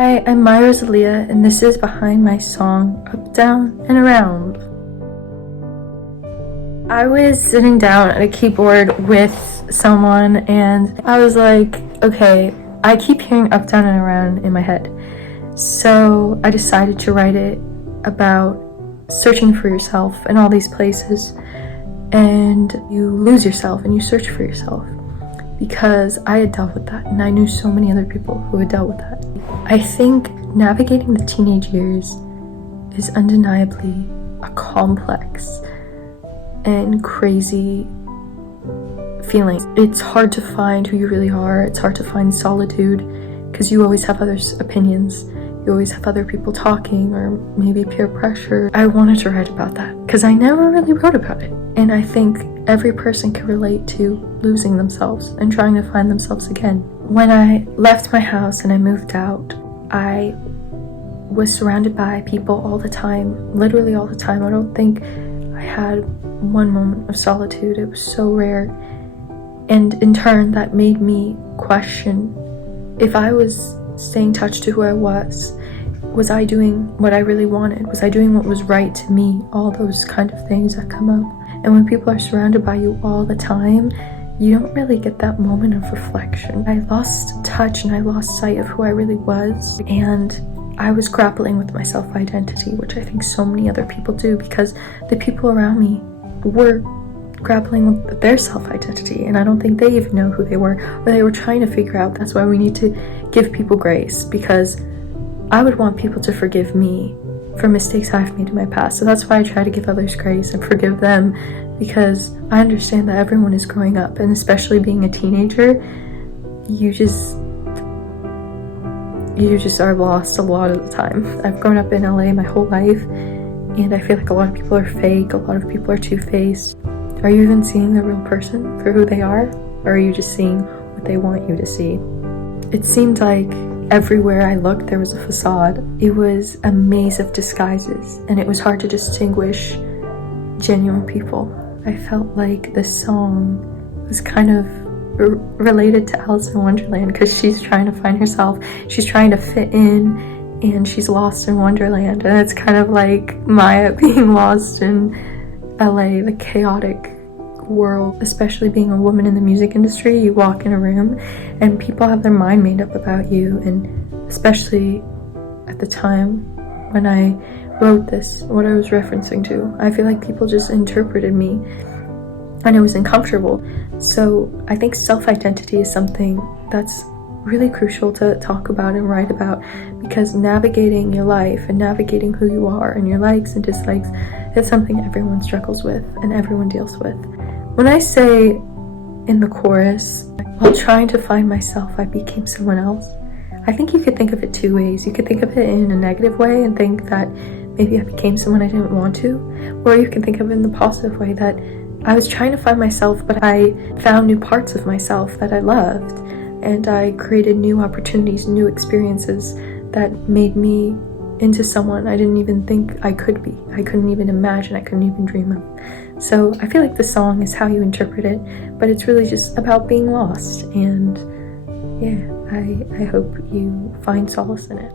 Hi, I'm my Rosalia, and this is behind my song Up, Down, and Around. I was sitting down at a keyboard with someone and I was like, okay, I keep hearing up, down, and around in my head. So I decided to write it about searching for yourself in all these places, and you lose yourself and you search for yourself. Because I had dealt with that, and I knew so many other people who had dealt with that. I think navigating the teenage years is undeniably a complex and crazy feeling. It's hard to find who you really are. It's hard to find solitude because you always have others' opinions. You always have other people talking, or maybe peer pressure. I wanted to write about that because I never really wrote about it. And I think every person can relate to losing themselves and trying to find themselves again. When I left my house and I moved out, I was surrounded by people all the time, literally all the time. I don't think I had one moment of solitude. It was so rare. And in turn, that made me question if I was staying touched to who I was I doing what I really wanted? Was I doing what was right to me? All those kind of things that come up. And when people are surrounded by you all the time, you don't really get that moment of reflection. I lost touch and I lost sight of who I really was, and I was grappling with my self-identity, which I think so many other people do, because the people around me were grappling with their self-identity, and I don't think they even know who they were, or they were trying to figure out. That's why we need to give people grace, because I would want people to forgive me for mistakes I've made in my past. So that's why I try to give others grace and forgive them, because I understand that everyone is growing up, and especially being a teenager, you just are lost a lot of the time. I've grown up in LA my whole life, and I feel like a lot of people are fake, a lot of people are two-faced. Are you even seeing the real person for who they are? Or are you just seeing what they want you to see? It seemed like everywhere I looked, there was a facade. It was a maze of disguises, and it was hard to distinguish genuine people. I felt like the song was kind of related to Alice in Wonderland, because she's trying to find herself, she's trying to fit in, and she's lost in Wonderland. And it's kind of like Maya being lost in LA, the chaotic world. Especially being a woman in the music industry, you walk in a room and people have their mind made up about you. And especially at the time when I wrote this, what I was referencing to, I feel like people just interpreted me, and it was uncomfortable. So I think self-identity is something that's really crucial to talk about and write about, because navigating your life and navigating who you are and your likes and dislikes is something everyone struggles with and everyone deals with. When I say in the chorus, while trying to find myself, I became someone else, I think you could think of it two ways. You could think of it in a negative way and think that maybe I became someone I didn't want to, or you can think of it in the positive way, that I was trying to find myself, but I found new parts of myself that I loved, and I created new opportunities, new experiences that made me into someone I didn't even think I could be. I couldn't even imagine, I couldn't even dream of. So I feel like the song is how you interpret it, but it's really just about being lost, and yeah, I hope you find solace in it.